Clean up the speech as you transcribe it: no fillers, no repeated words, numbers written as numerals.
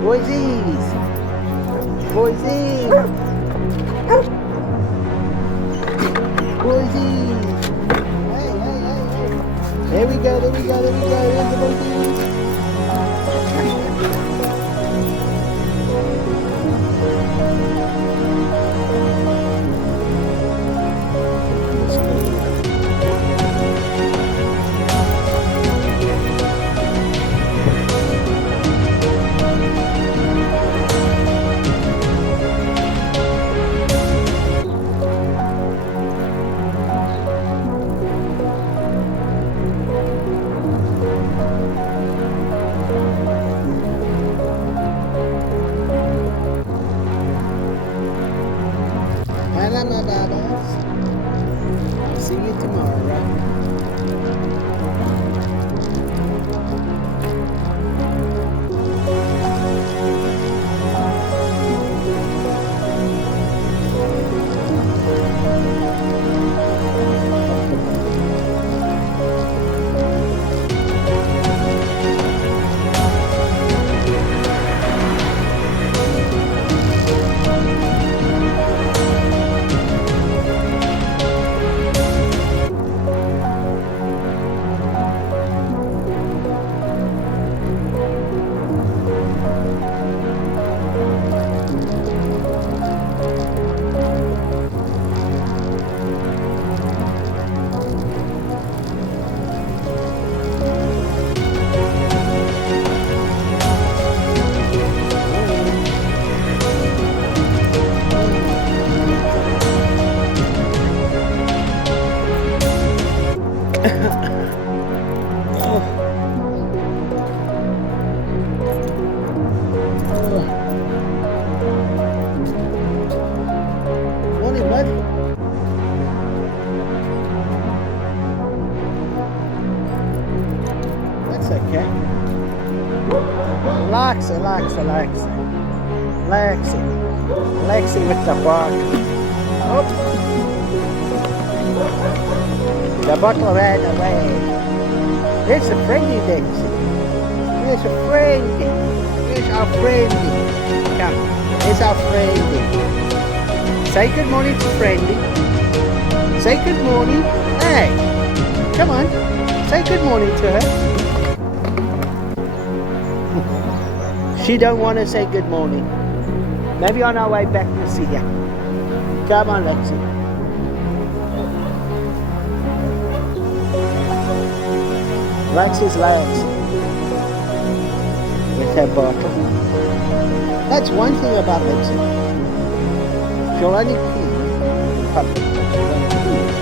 Boysies! Boysies! Boysies! Hey, hey, hey, hey! There we go, there we go, there we go. Here's the boysies! Hello, my babas. I'll see you tomorrow. Morning, bud. That's okay. Relax, relax, relax. Relaxing. Relaxing with the bark. Oh. The bottle ran away. There's a friendly Daisy. There's a friendly. There's our friendly. Come. There's our friendly. Say good morning to Friendly. Say good morning. Hey, come on. Say good morning to her. She don't want to say good morning. Maybe on our way back we'll see ya. Come on, Lexi. Lexi's Lexi. With her bottle. That's one thing about Lexi. She'll only pee in public, but she won't pee